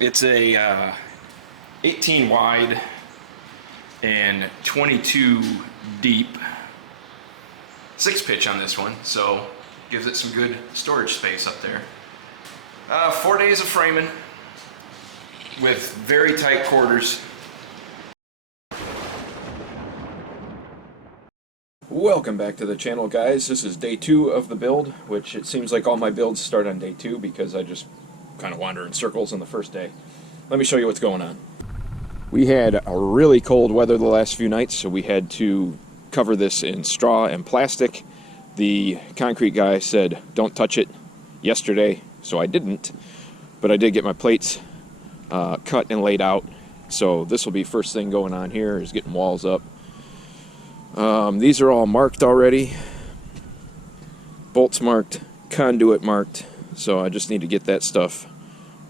It's a 18 wide and 22 deep 6-pitch on this one, so gives it some good storage space up there. 4 days of framing with very tight quarters. Welcome back to the channel, guys. This is day 2 of the build, which it seems like all my builds start on day 2 because I just kind of wander in circles on the first day. Let me show you what's going on. We had a really cold weather the last few nights, so we had to cover this in straw and plastic. The concrete guy said don't touch it yesterday, so I didn't, but I did get my plates cut and laid out, so this will be first thing going on here is getting walls up. These are all marked already, bolts marked, conduit marked, so I just need to get that stuff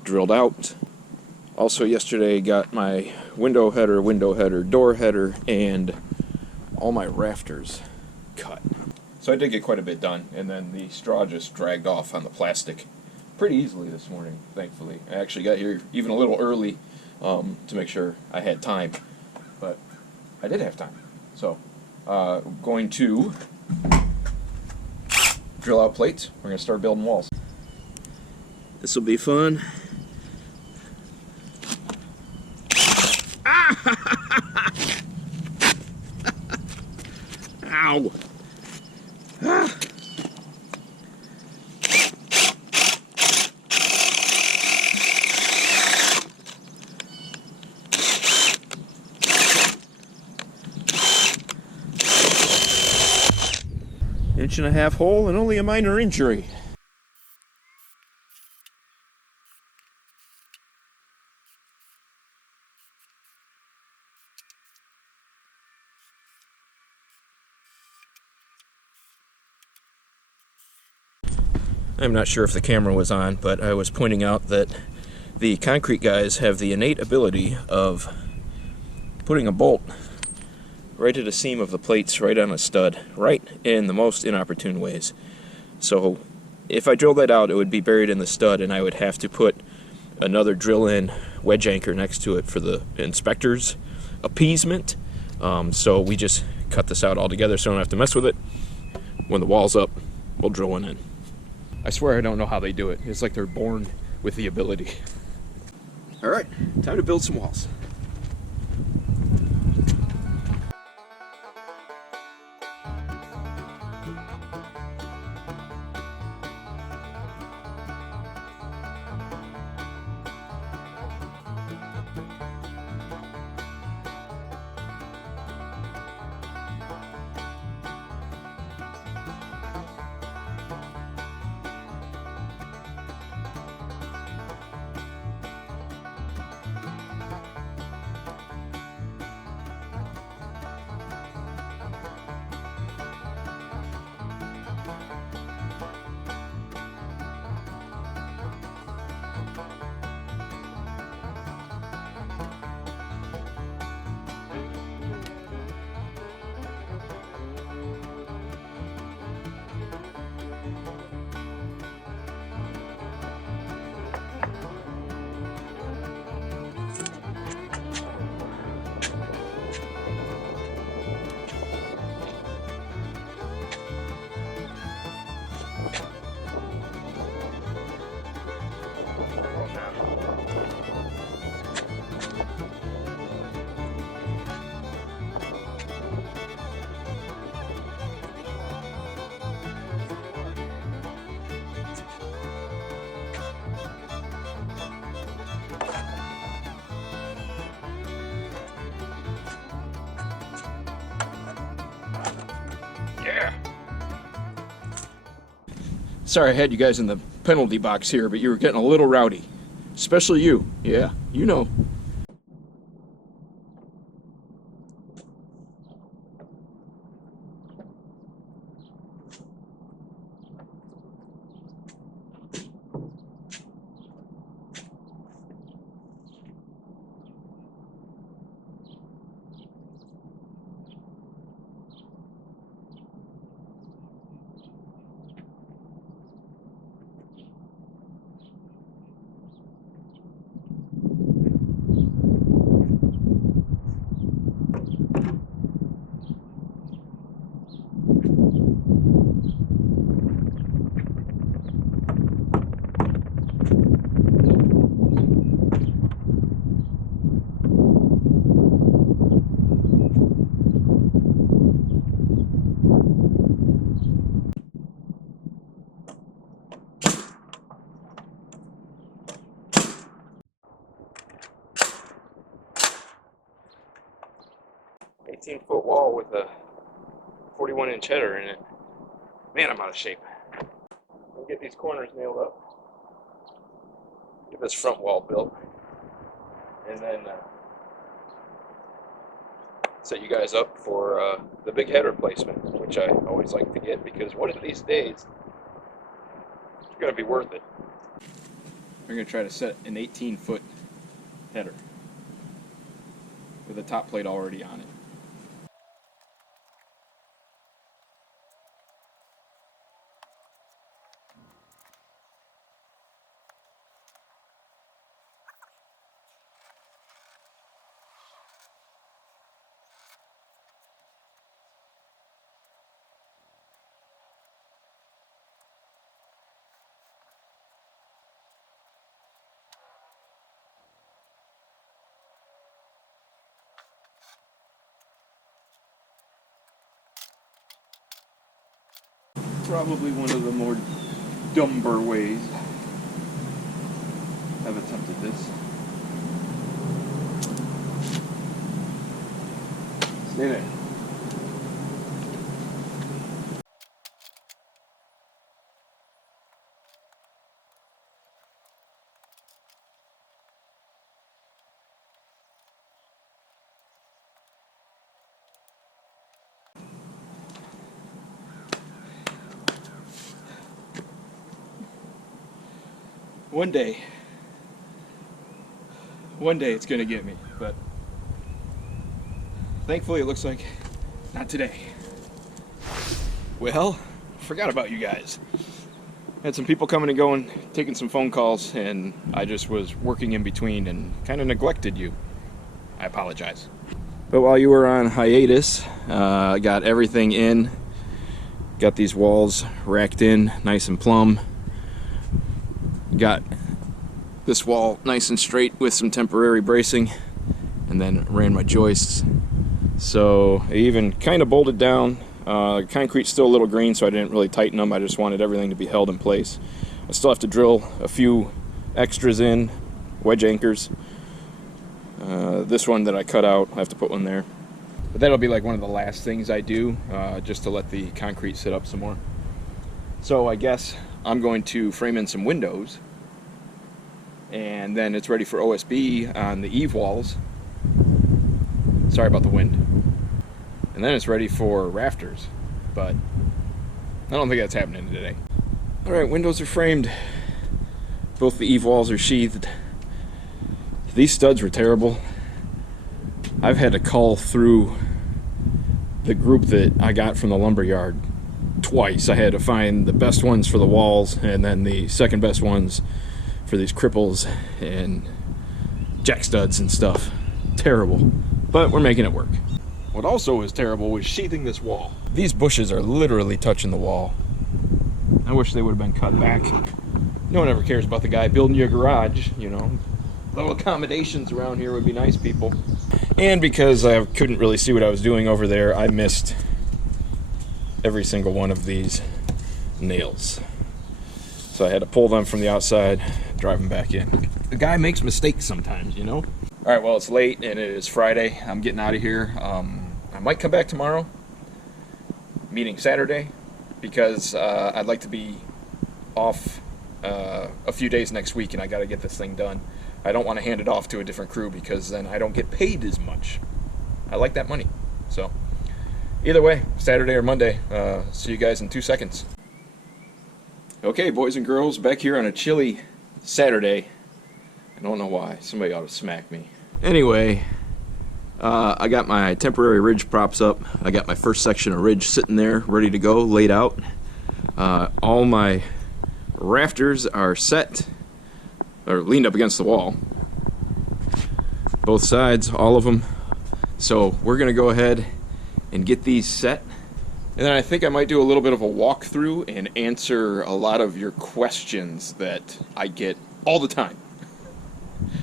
drilled out. Also yesterday got my window header, door header, and all my rafters cut. So I did get quite a bit done, and then the straw just dragged off on the plastic pretty easily this morning, thankfully. I actually got here even a little early to make sure I had time, but I did have time. So going to drill out plates. We're going to start building walls. This will be fun. Ow! Ah. Inch-and-a-half hole and only a minor injury. I'm not sure if the camera was on, but I was pointing out that the concrete guys have the innate ability of putting a bolt right at a seam of the plates, right on a stud, right in the most inopportune ways. So if I drilled that out, it would be buried in the stud, and I would have to put another drill-in wedge anchor next to it for the inspector's appeasement. So we just cut this out altogether so I don't have to mess with it. When the wall's up, we'll drill one in. I swear I don't know how they do it. It's like they're born with the ability. All right, time to build some walls. Sorry I had you guys in the penalty box here, but you were getting a little rowdy. Especially you. Yeah, you know. 18-foot wall with a 41-inch header in it. Man, I'm out of shape. We'll get these corners nailed up. Get this front wall built. And then set you guys up for the big header placement, which I always like to get because one of these days it's going to be worth it. We're going to try to set an 18-foot header with a top plate already on it. Probably one of the more dumber ways I've attempted this. Stay there. One day it's gonna get me, but thankfully it looks like not today. Well, forgot about you guys. Had some people coming and going, taking some phone calls, and I just was working in between and kind of neglected you. I apologize. But while you were on hiatus, I got everything in. Got these walls racked in, nice and plumb. Got this wall nice and straight with some temporary bracing, and then ran my joists. So I even kind of bolted down. Concrete's still a little green, so I didn't really tighten them. I just wanted everything to be held in place. I still have to drill a few extras in, wedge anchors. This one that I cut out, I have to put one there. But that'll be like one of the last things I do, just to let the concrete sit up some more. So I guess I'm going to frame in some windows, and then it's ready for OSB on the eave walls. Sorry about the wind. And then it's ready for rafters, but I don't think that's happening today. Alright, windows are framed. Both the eave walls are sheathed. These studs were terrible. I've had to call through the group that I got from the lumber yard twice. I had to find the best ones for the walls and then the second best ones for these cripples and jack studs and stuff. Terrible, but we're making it work. What also was terrible was sheathing this wall. These bushes are literally touching the wall. I wish they would have been cut back. No one ever cares about the guy building your garage, you know. Little accommodations around here would be nice, people. And because I couldn't really see what I was doing over there, I missed every single one of these nails. So I had to pull them from the outside, drive them back in. The guy makes mistakes sometimes, you know? All right, well, it's late and it is Friday. I'm getting out of here. I might come back tomorrow, meeting Saturday, because I'd like to be off a few days next week, and I got to get this thing done. I don't want to hand it off to a different crew because then I don't get paid as much. I like that money. So either way, Saturday or Monday, see you guys in 2 seconds. Okay, boys and girls, back here on a chilly Saturday. I don't know why. Somebody ought to smack me. Anyway, I got my temporary ridge props up. I got my first section of ridge sitting there, ready to go, laid out. All my rafters are set, or leaned up against the wall. Both sides, all of them. So we're gonna go ahead and get these set. And then I think I might do a little bit of a walkthrough and answer a lot of your questions that I get all the time.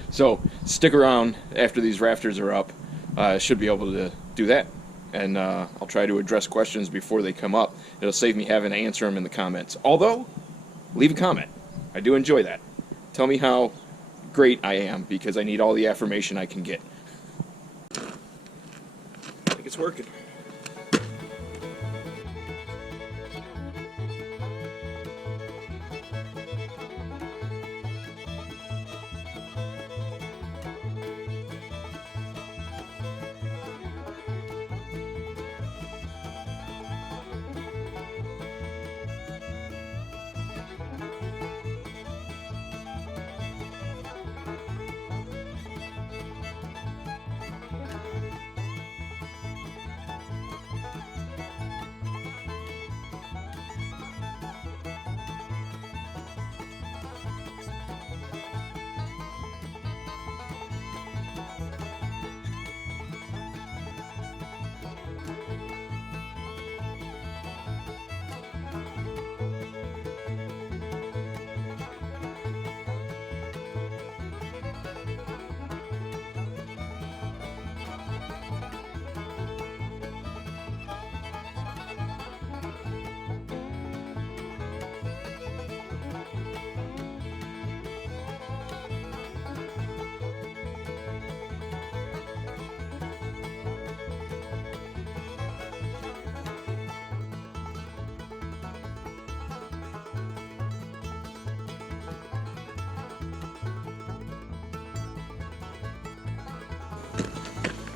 So stick around after these rafters are up. I should be able to do that. And I'll try to address questions before they come up. It'll save me having to answer them in the comments. Although, leave a comment. I do enjoy that. Tell me how great I am, because I need all the affirmation I can get. I think it's working.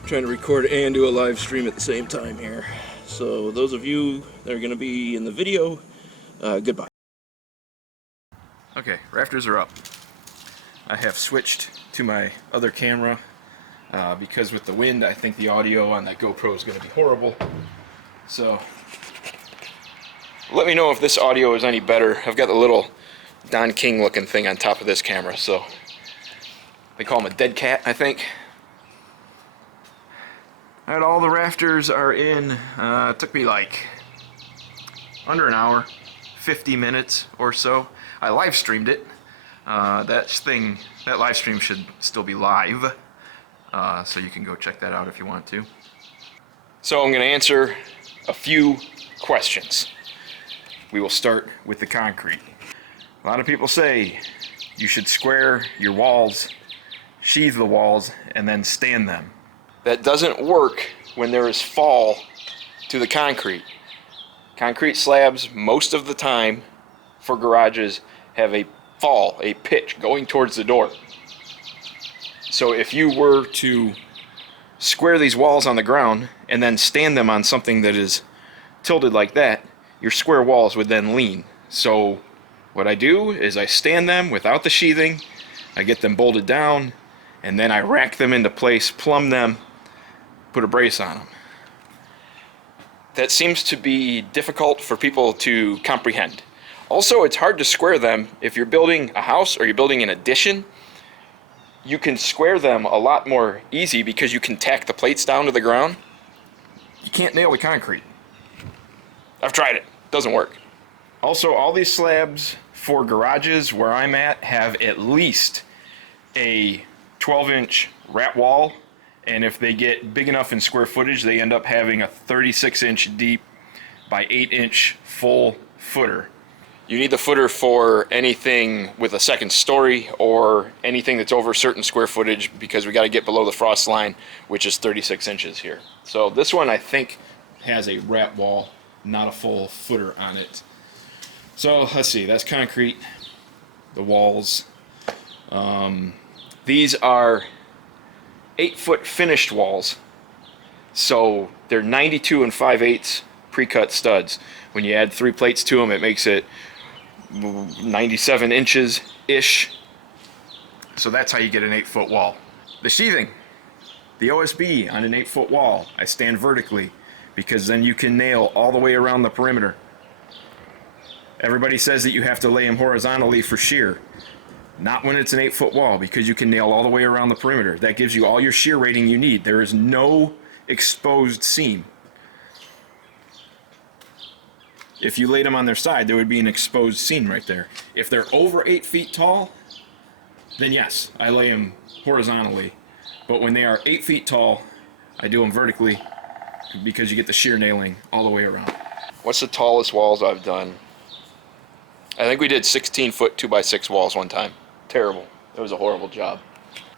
Trying to record and do a live stream at the same time here. So those of you that are going to be in the video, goodbye. Okay, rafters are up. I have switched to my other camera because with the wind I think the audio on that GoPro is going to be horrible. So let me know if this audio is any better. I've got the little Don King looking thing on top of this camera, so they call him a dead cat, I think. Alright, all the rafters are in. It took me like under an hour, 50 minutes or so. I live streamed it. That live stream should still be live, so you can go check that out if you want to. So I'm going to answer a few questions. We will start with the concrete. A lot of people say you should square your walls, sheathe the walls, and then stand them. That doesn't work when there is fall to the concrete. Concrete slabs, most of the time, for garages, have a fall, a pitch going towards the door. So if you were to square these walls on the ground and then stand them on something that is tilted like that, your square walls would then lean. So what I do is I stand them without the sheathing, I get them bolted down, and then I rack them into place, plumb them, put a brace on them. That seems to be difficult for people to comprehend. Also, it's hard to square them. If you're building a house or you're building an addition, you can square them a lot more easy because you can tack the plates down to the ground. You can't nail the concrete. I've tried it. Doesn't work. Also, all these slabs for garages where I'm at have at least a 12-inch rat wall. And if they get big enough in square footage, they end up having a 36-inch deep by 8-inch full footer. You need the footer for anything with a second story or anything that's over a certain square footage because we got to get below the frost line, which is 36 inches here. So this one I think has a rat wall, not a full footer on it. So let's see, that's concrete, the walls. These are 8-foot finished walls, so they're 92 5/8 pre-cut studs. When you add 3 plates to them, it makes it 97 inches ish. So that's how you get an 8-foot wall. The sheathing, the OSB on an 8-foot wall, I stand vertically because then you can nail all the way around the perimeter. Everybody says that you have to lay them horizontally for shear. Not when it's an 8-foot wall, because you can nail all the way around the perimeter. That gives you all your shear rating you need. There is no exposed seam. If you laid them on their side, there would be an exposed seam right there. If they're over 8 feet tall, then yes, I lay them horizontally. But when they are 8 feet tall, I do them vertically because you get the shear nailing all the way around. What's the tallest walls I've done? I think we did 16-foot 2x6 walls one time. Terrible. It was a horrible job.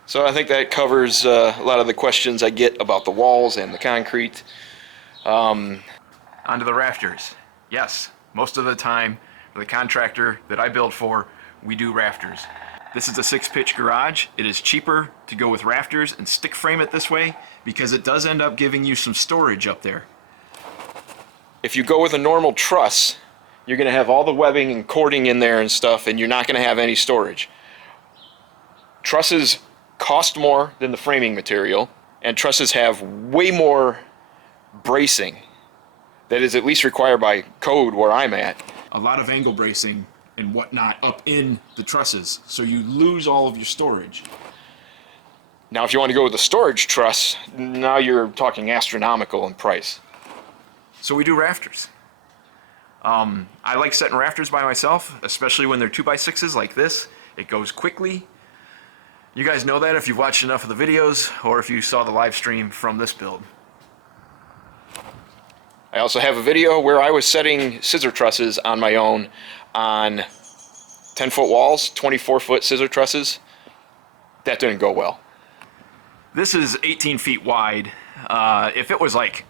So I think that covers a lot of the questions I get about the walls and the concrete. Onto the rafters. Yes, most of the time, for the contractor that I build for, we do rafters. This is a 6-pitch garage. It is cheaper to go with rafters and stick frame it this way because it does end up giving you some storage up there. If you go with a normal truss, you're going to have all the webbing and cording in there and stuff, and you're not going to have any storage. Trusses cost more than the framing material, and trusses have way more bracing that is at least required by code where I'm at. A lot of angle bracing and whatnot up in the trusses, so you lose all of your storage. Now if you want to go with the storage truss, now you're talking astronomical in price. So we do rafters. I like setting rafters by myself, especially when they're 2x6s like this. It goes quickly. You guys know that if you've watched enough of the videos or if you saw the live stream from this build. I also have a video where I was setting scissor trusses on my own on 10-foot walls, 24-foot scissor trusses. That didn't go well. This is 18 feet wide. If it was like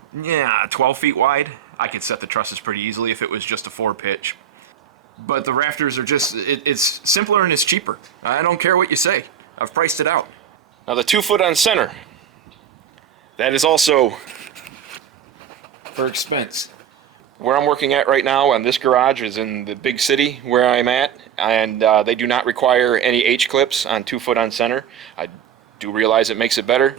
12 feet wide, I could set the trusses pretty easily if it was just a 4-pitch. But the rafters are just, it's simpler and it's cheaper. I don't care what you say. I've priced it out. Now the 2-foot on center, that is also for expense. Where I'm working at right now on this garage is in the big city where I'm at, and they do not require any H-clips on 2-foot on center. I do realize it makes it better,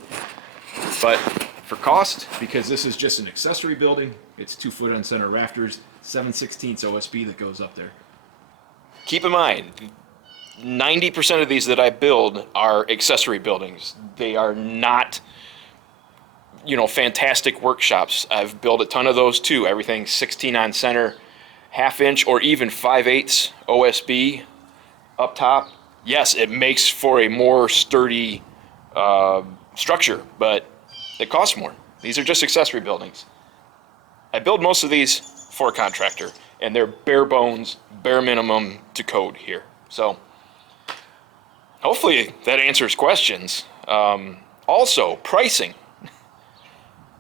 but for cost, because this is just an accessory building, it's 2-foot on center rafters, 7/16 OSB that goes up there. Keep in mind, 90% of these that I build are accessory buildings. They are not, you know, fantastic workshops. I've built a ton of those too. Everything 16 on center, 1/2 inch or even 5/8 OSB up top. Yes, it makes for a more sturdy structure, but it costs more. These are just accessory buildings. I build most of these for a contractor, and they're bare bones, bare minimum to code here. So hopefully that answers questions. Also, pricing.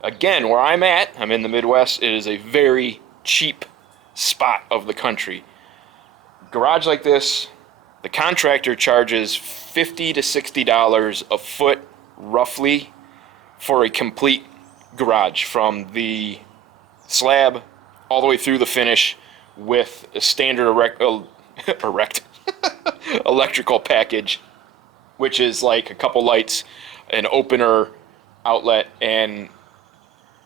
Again, where I'm at, I'm in the Midwest, it is a very cheap spot of the country. Garage like this, the contractor charges $50 to $60 a foot, roughly, for a complete garage, from the slab all the way through the finish with a standard electrical package, which is like a couple lights, an opener, outlet, and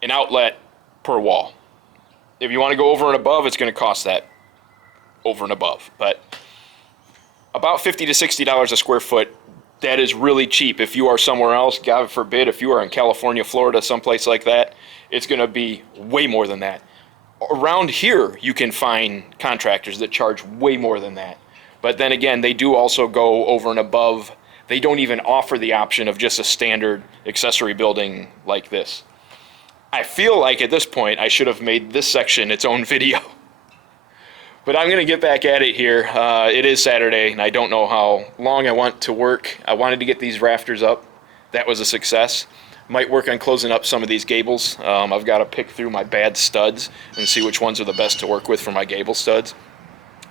an outlet per wall. If you want to go over and above, it's going to cost that over and above. But about $50 to $60 a square foot, that is really cheap. If you are somewhere else, God forbid, if you are in California, Florida, someplace like that, it's going to be way more than that. Around here, you can find contractors that charge way more than that. But then again, they do also go over and above. They don't even offer the option of just a standard accessory building like this. I feel like at this point I should have made this section its own video. But I'm going to get back at it here. It is Saturday, and I don't know how long I want to work. I wanted to get these rafters up. That was a success. Might work on closing up some of these gables. I've got to pick through my bad studs and see which ones are the best to work with for my gable studs.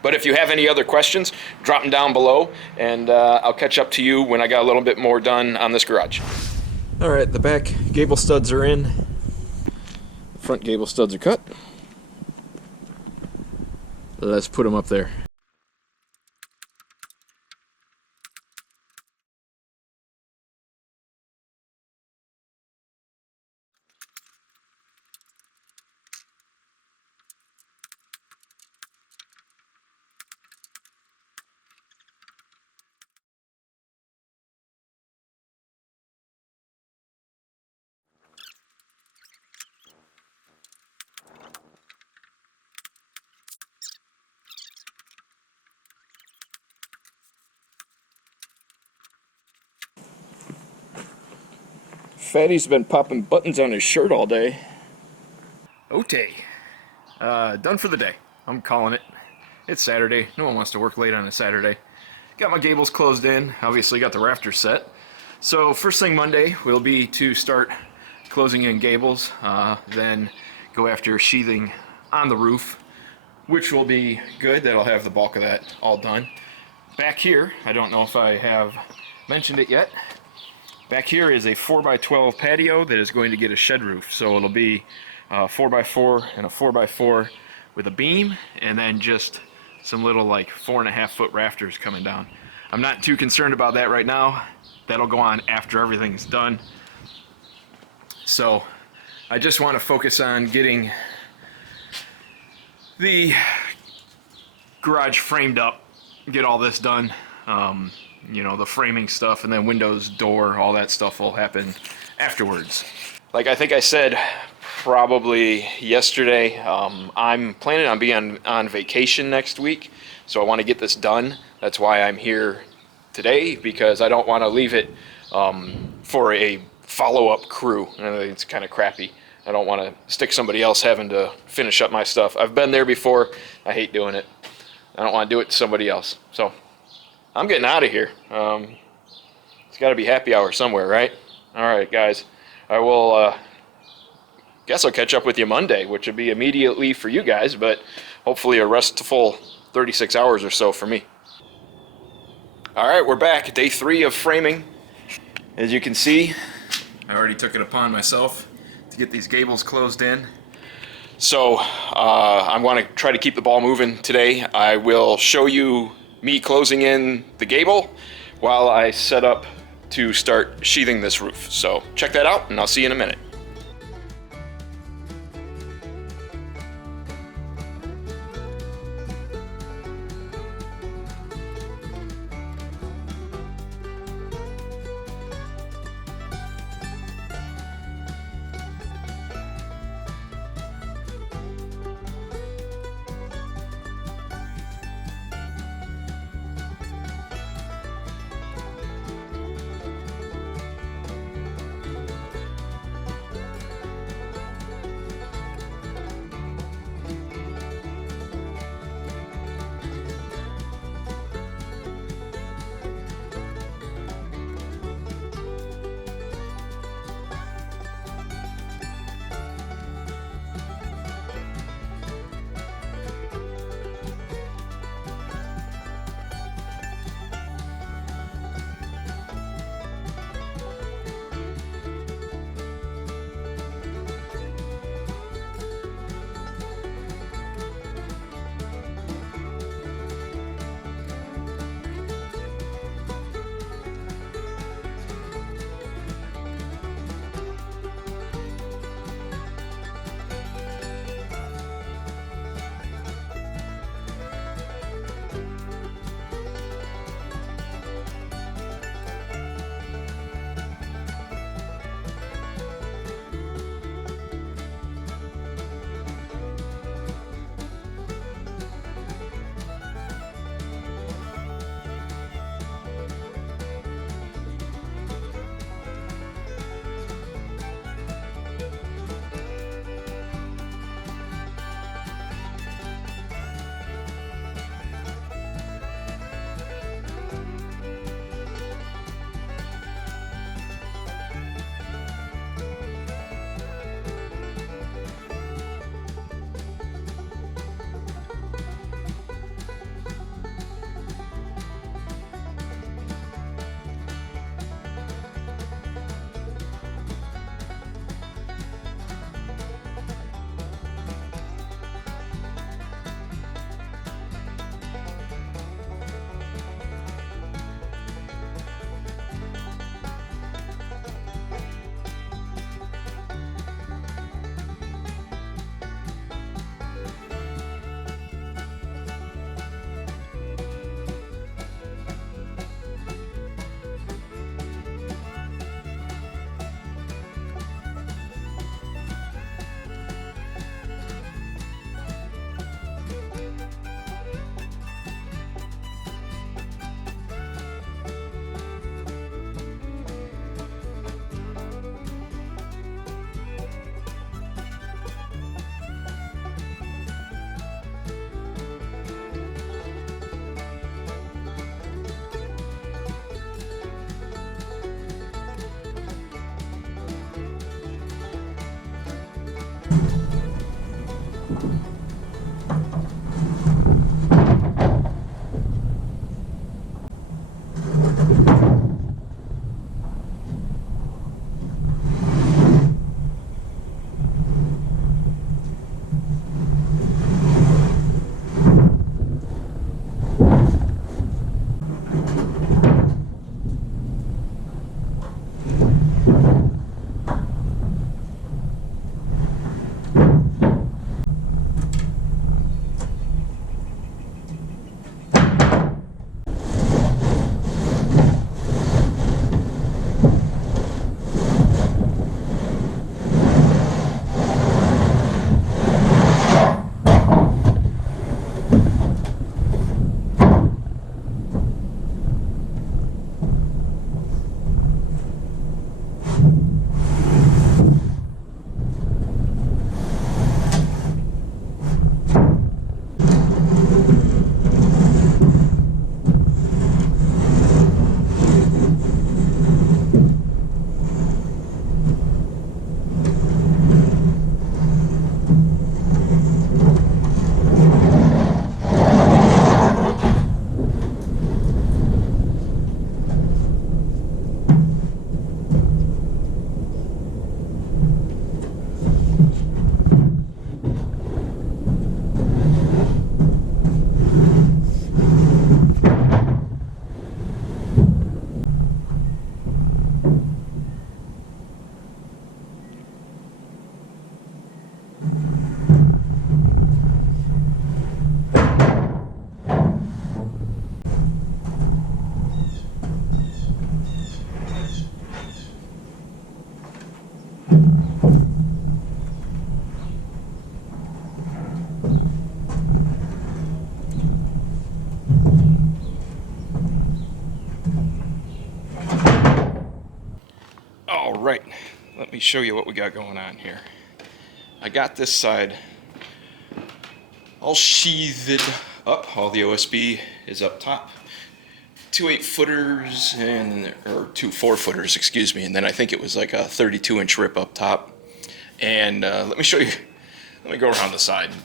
But if you have any other questions, drop them down below, and I'll catch up to you when I got a little bit more done on this garage. All right, the back gable studs are in. The front gable studs are cut. Let's put them up there. Fatty's been popping buttons on his shirt all day. Okay. Done for the day. I'm calling it. It's Saturday. No one wants to work late on a Saturday. Got my gables closed in. Obviously got the rafters set. So first thing Monday will be to start closing in gables, then go after sheathing on the roof, which will be good. That'll have the bulk of that all done. Back here, I don't know if I have mentioned it yet, back here is a 4x12 patio that is going to get a shed roof. So it'll be 4x4 and a 4x4 with a beam, and then just some little like 4.5-foot rafters coming down. I'm not too concerned about that right now. That'll go on after everything's done. So I just want to focus on getting the garage framed up, get all this done. You know, the framing stuff, and then windows, door, all that stuff will happen afterwards. Like I think I said probably yesterday, I'm planning on being on vacation next week, so I want to get this done. That's why I'm here today, because I don't want to leave it for a follow-up crew. It's kind of crappy. I don't want to stick somebody else having to finish up my stuff. I've been there before. I hate doing it. I don't want to do it to somebody else. So I'm getting out of here. It's got to be happy hour somewhere, right? All right, guys. I will guess I'll catch up with you Monday, which would be immediately for you guys, but hopefully a restful 36 hours or so for me. All right, we're back. Day 3 of framing. As you can see, I already took it upon myself to get these gables closed in. So I'm going to try to keep the ball moving today. I will show you me closing in the gable while I set up to start sheathing this roof. So check that out, and I'll see you in a minute. All right, let me show you what we got going on here. I got this side all sheathed up. All the OSB is up top. 2 8-footers or 2 4-footers, excuse me, and then I think it was like a 32-inch rip up top. And let me show you. Let me go around the side and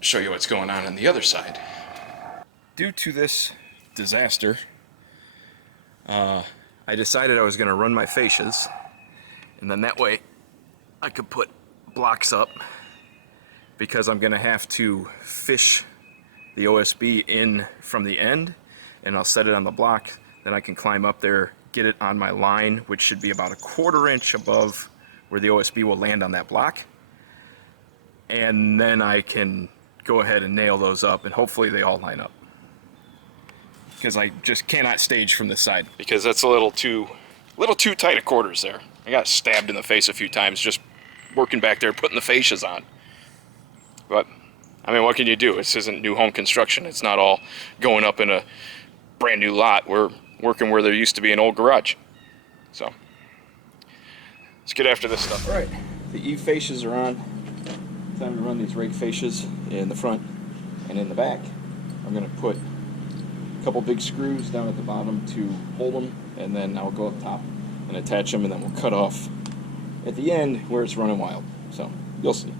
show you what's going on the other side. Due to this disaster, I decided I was going to run my fascias, and then that way I could put blocks up, because I'm going to have to fish the OSB in from the end, and I'll set it on the block. Then I can climb up there, get it on my line, which should be about a 1/4 inch above where the OSB will land on that block. And then I can go ahead and nail those up, and hopefully they all line up. Because I just cannot stage from this side, because that's a little too tight of quarters there. I got stabbed in the face a few times just working back there putting the fascias on. But I mean, what can you do? This isn't new home construction. It's not all going up in a brand new lot. We're working where there used to be an old garage. So let's get after this stuff. All right, the Eve fascias are on. Time to run these rake fascias in the front and in the back. I'm going to put a couple big screws down at the bottom to hold them, and then I'll go up top and attach them, and then we'll cut off at the end where it's running wild. So you'll see.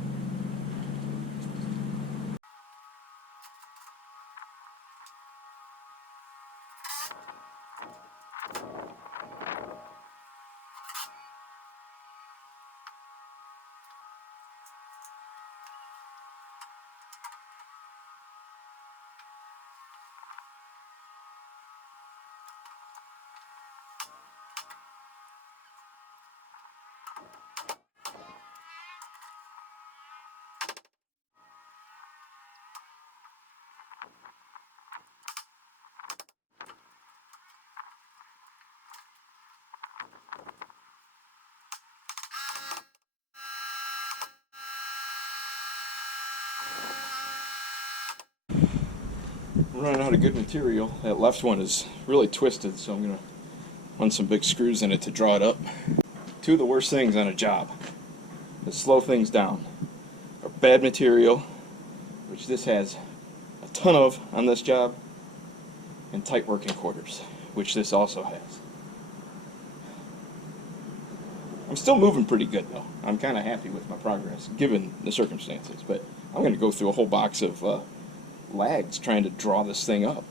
I'm running out of good material. That left one is really twisted, so I'm going to run some big screws in it to draw it up. Two of the worst things on a job that slow things down are bad material, which this has a ton of on this job, and tight working quarters, which this also has. I'm still moving pretty good though. I'm kind of happy with my progress given the circumstances, but I'm going to go through a whole box of lags trying to draw this thing up.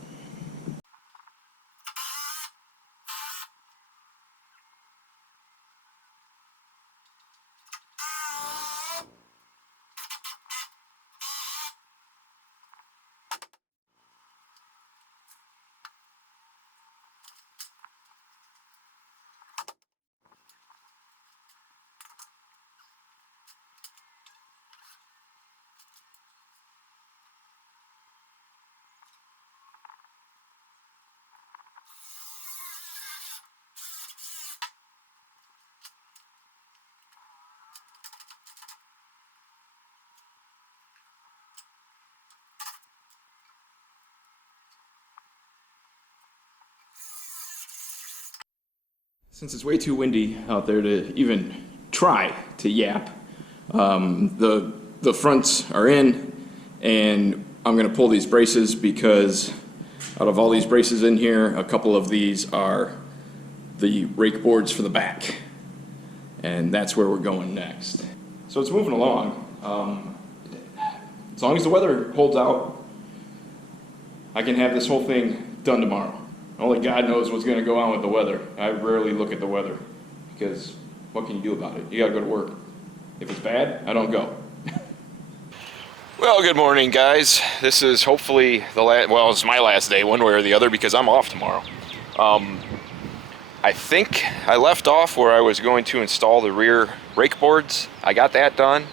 Since it's way too windy out there to even try to yap, the fronts are in, and I'm going to pull these braces because out of all these braces in here, a couple of these are the rake boards for the back, and that's where we're going next. So it's moving along. As long as the weather holds out, I can have this whole thing done tomorrow. Only God knows what's going to go on with the weather. I rarely look at the weather because what can you do about it? You got to go to work. If it's bad, I don't go. Well, good morning, guys. This is hopefully the last, well, it's my last day one way or the other because I'm off tomorrow. I think I left off where I was going to install the rear rake boards. I got that done.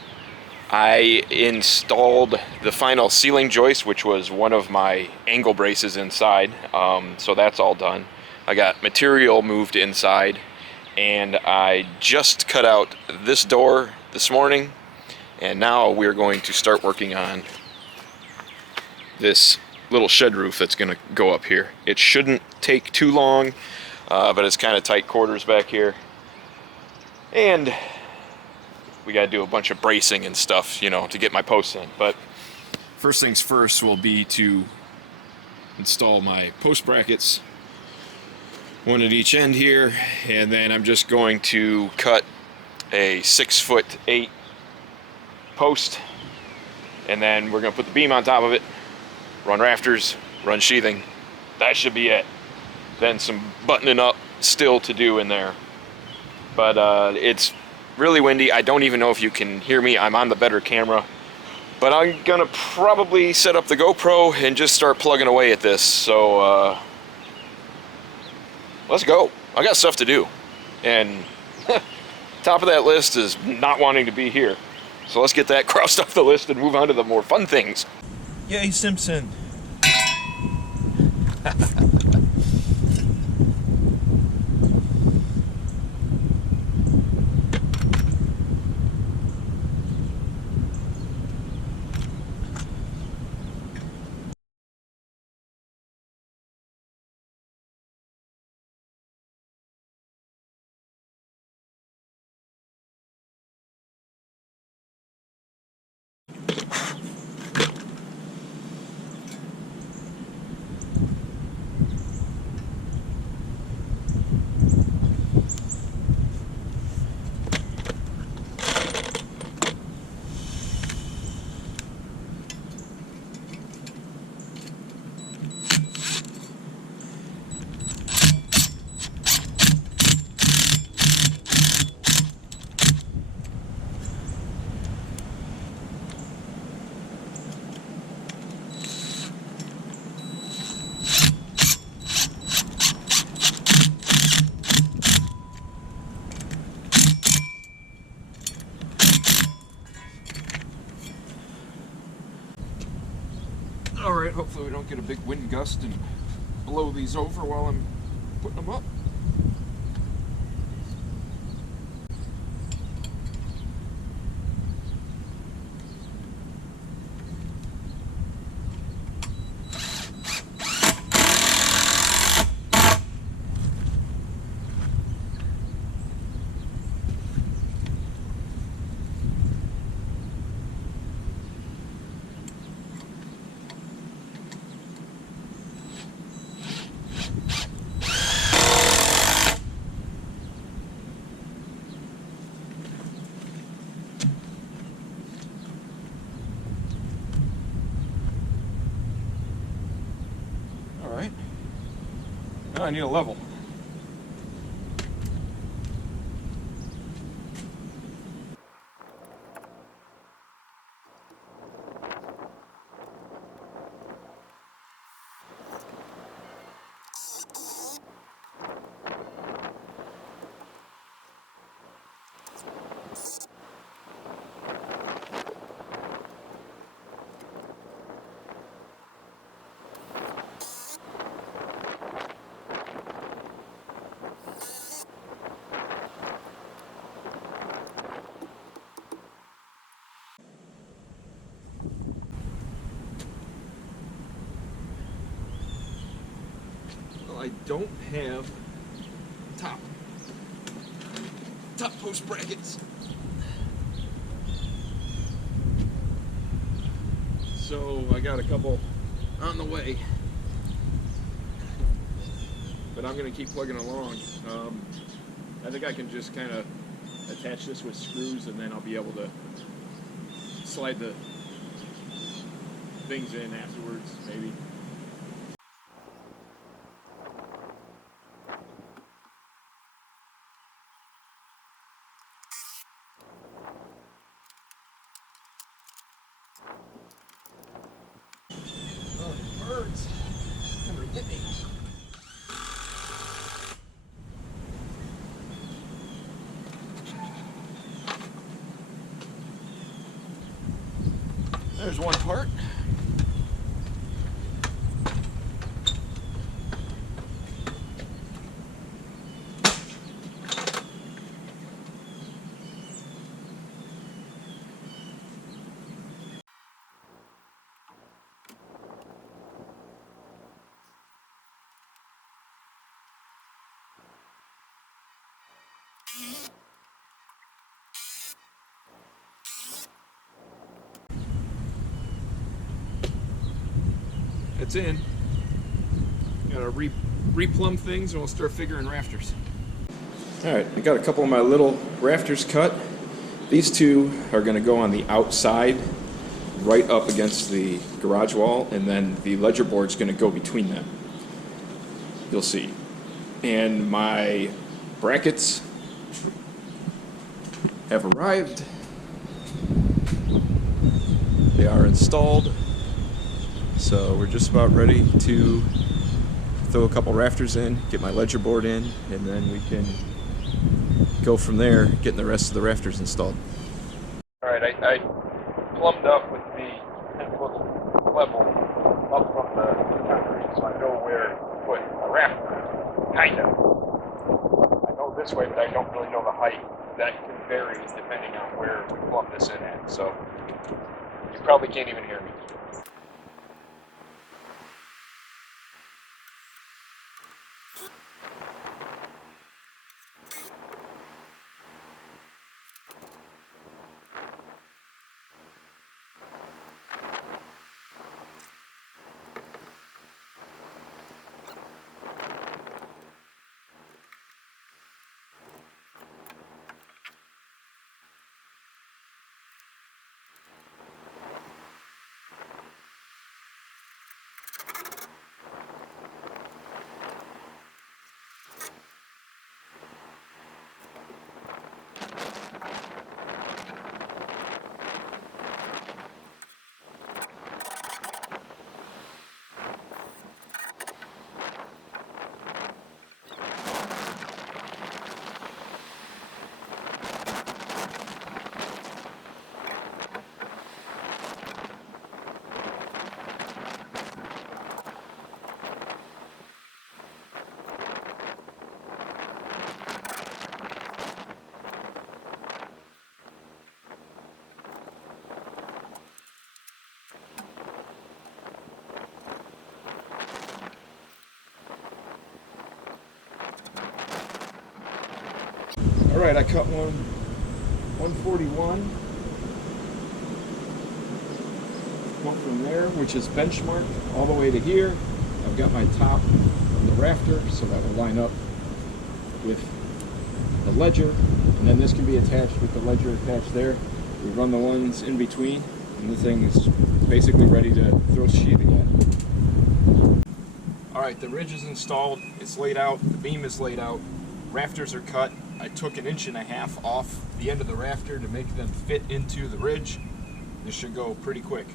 I installed the final ceiling joist, which was one of my angle braces inside, so that's all done. I got material moved inside, and I just cut out this door this morning, and now we're going to start working on this little shed roof that's going to go up here. It shouldn't take too long, but it's kind of tight quarters back here, and we got to do a bunch of bracing and stuff, you know, to get my posts in. But first things first will be to install my post brackets, one at each end here, and then I'm just going to cut a 6'8" post, and then we're going to put the beam on top of it, run rafters, run sheathing. That should be it. Then some buttoning up still to do in there. But it's really windy. I don't even know if you can hear me. I'm on the better camera. But I'm gonna probably set up the GoPro and just start plugging away at this. So let's go. I got stuff to do. And top of that list is not wanting to be here. So let's get that crossed off the list and move on to the more fun things. Yay, Simpson. Alright, hopefully we don't get a big wind gust and blow these over while I'm putting them up. Alright. Now I need a level. I don't have top post brackets, so I got a couple on the way, but I'm gonna keep plugging along. I think I can just kind of attach this with screws, and then I'll be able to slide the things in afterwards, maybe. Birds come and get me. There's one part. it's in. Gotta replumb things and we'll start figuring rafters. Alright, I got a couple of my little rafters cut. These two are going to go on the outside, right up against the garage wall, and then the ledger board's going to go between them. You'll see. And my brackets have arrived. They are installed. So we're just about ready to throw a couple rafters in, get my ledger board in, and then we can go from there, getting the rest of the rafters installed. Alright, I plumbed up with the 10-foot level up from the concrete, so I know where to put a rafter. Kind of. I know this way, but I don't really know the height. That can vary depending on where we plumb this in at, so you probably can't even hear me. Alright, I cut one 141. Come from there, which is benchmarked all the way to here. I've got my top of the rafter, so that will line up with the ledger, and then this can be attached with the ledger attached there. We run the ones in between, and the thing is basically ready to throw sheathing at. Alright, the ridge is installed, it's laid out, the beam is laid out, rafters are cut. I took 1.5 inches off the end of the rafter to make them fit into the ridge. This should go pretty quick.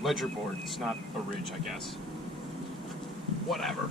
Ledger board, it's not a ridge, I guess. Whatever.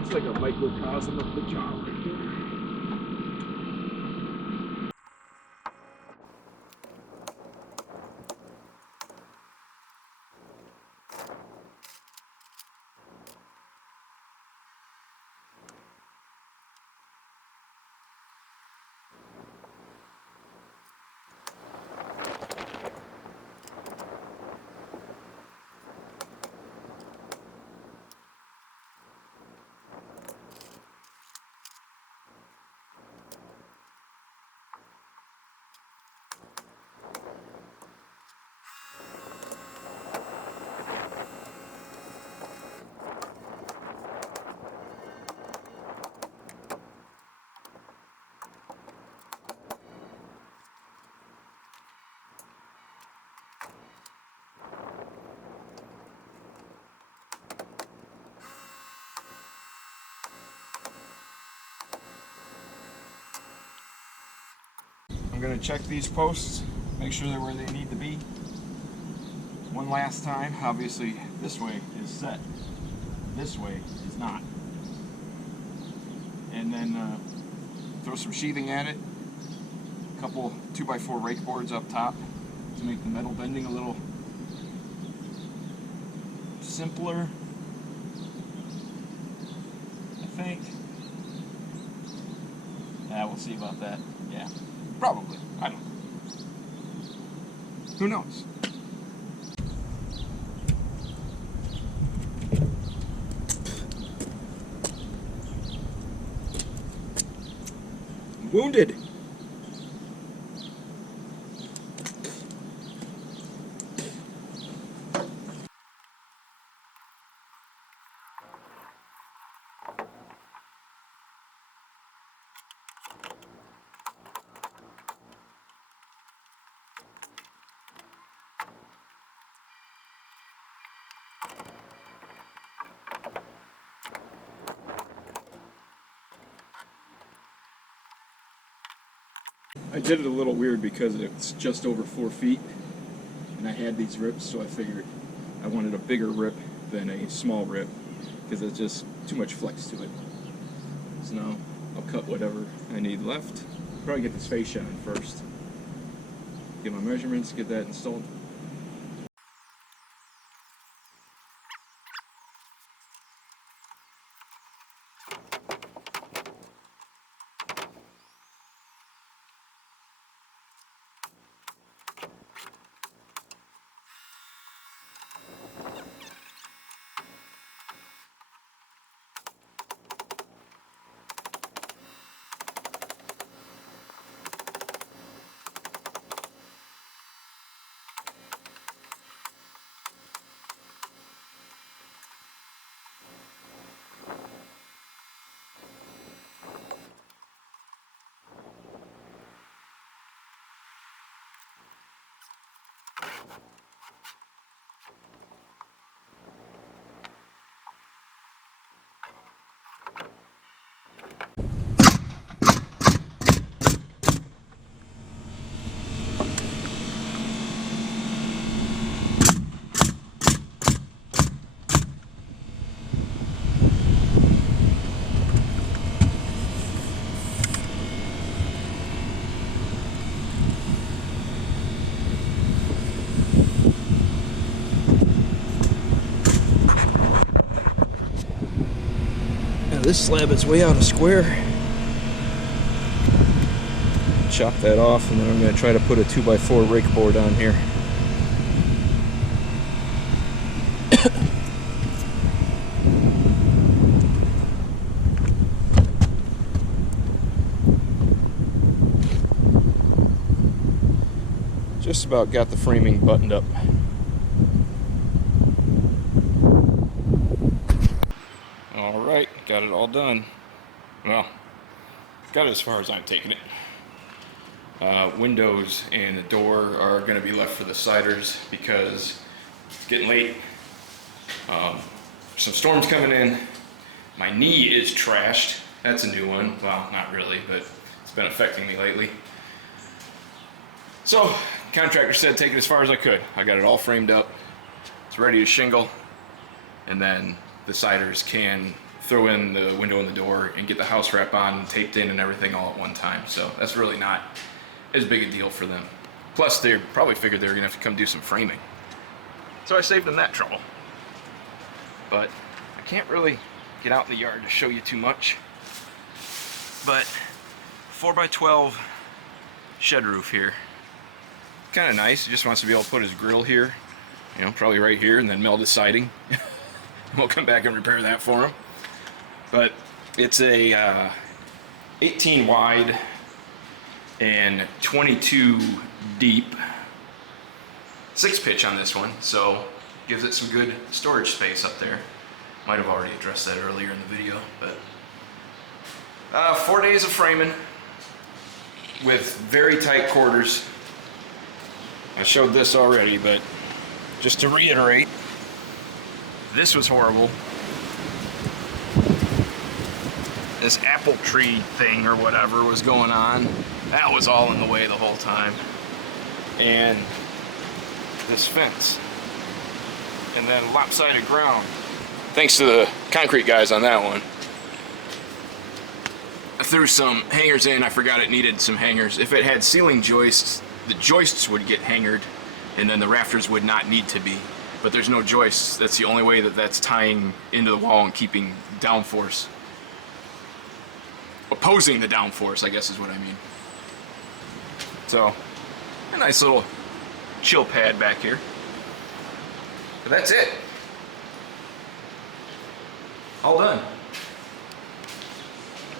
It's like a microcosm of the job right there. I'm going to check these posts, make sure they're where they need to be. one last time. Obviously, this way is set. This way is not. And then throw some sheathing at it. A couple 2x4 rake boards up top to make the metal bending a little simpler, I think. Yeah, we'll see about that. Yeah, probably. I don't know. Who knows? I'm wounded. I did it a little weird because it's just over 4 feet and I had these rips, so I figured I wanted a bigger rip than a small rip because it's just too much flex to it. So now I'll cut whatever I need left. Probably get this fascia on first. Get my measurements, get that installed. This slab is way out of square. Chop that off, and then I'm going to try to put a 2x4 rake board on here. Just about got the framing buttoned up. Alright, got it all done. Well, got it as far as I'm taking it. Windows and the door are going to be left for the siders because it's getting late. Some storms coming in. My knee is trashed. That's a new one. Well, not really, but it's been affecting me lately. So, contractor said take it as far as I could. I got it all framed up. It's ready to shingle. And then the siders can throw in the window and the door and get the house wrap on, taped in and everything all at one time. So that's really not as big a deal for them. Plus, they probably figured they were gonna have to come do some framing. So I saved them that trouble. But I can't really get out in the yard to show you too much. But 4x12 shed roof here. Kind of nice. He just wants to be able to put his grill here, you know, probably right here, and then meld his siding. We'll come back and repair that for him. But it's a 18 wide and 22 deep 6-pitch on this one, so gives it some good storage space up there. Might have already addressed that earlier in the video, but 4 days of framing with very tight quarters. I showed this already, but just to reiterate, this was horrible. This apple tree thing or whatever was going on. That was all in the way the whole time. And this fence and then lopsided ground. Thanks to the concrete guys on that one. I threw some hangers in. I forgot it needed some hangers. If it had ceiling joists, the joists would get hangered, and then the rafters would not need to be. But there's no joists. That's the only way that that's tying into the wall and keeping downforce. Opposing the downforce, I guess is what I mean. So, a nice little chill pad back here. But that's it. All done.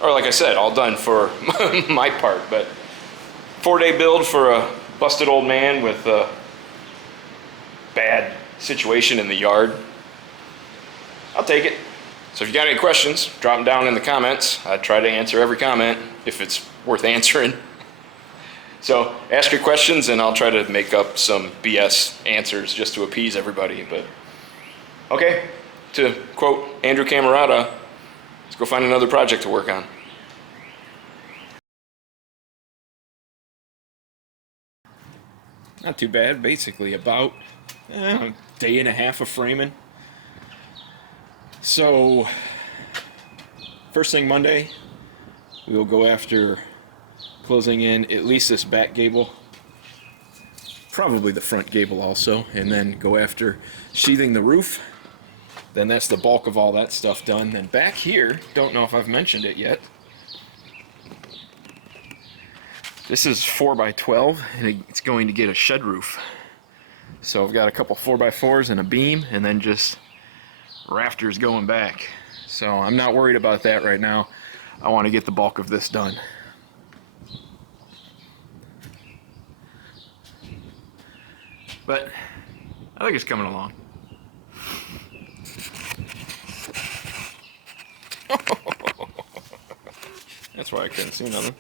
Or like I said, all done for my part, but 4-day build for a busted old man with a bad situation in the yard. I'll take it. So if you got any questions, drop them down in the comments. I try to answer every comment if it's worth answering. So ask your questions and I'll try to make up some BS answers just to appease everybody. But okay, to quote Andrew Camerata, let's go find another project to work on. Not too bad, basically about a day and a half of framing. So, first thing Monday, we will go after closing in at least this back gable, probably the front gable also, and then go after sheathing the roof. Then that's the bulk of all that stuff done. Then back here, don't know if I've mentioned it yet, this is 4x12 and it's going to get a shed roof. So I've got a couple 4x4s and a beam and then just rafters going back. So I'm not worried about that right now. I want to get the bulk of this done. But I think it's coming along. That's why I couldn't see nothing.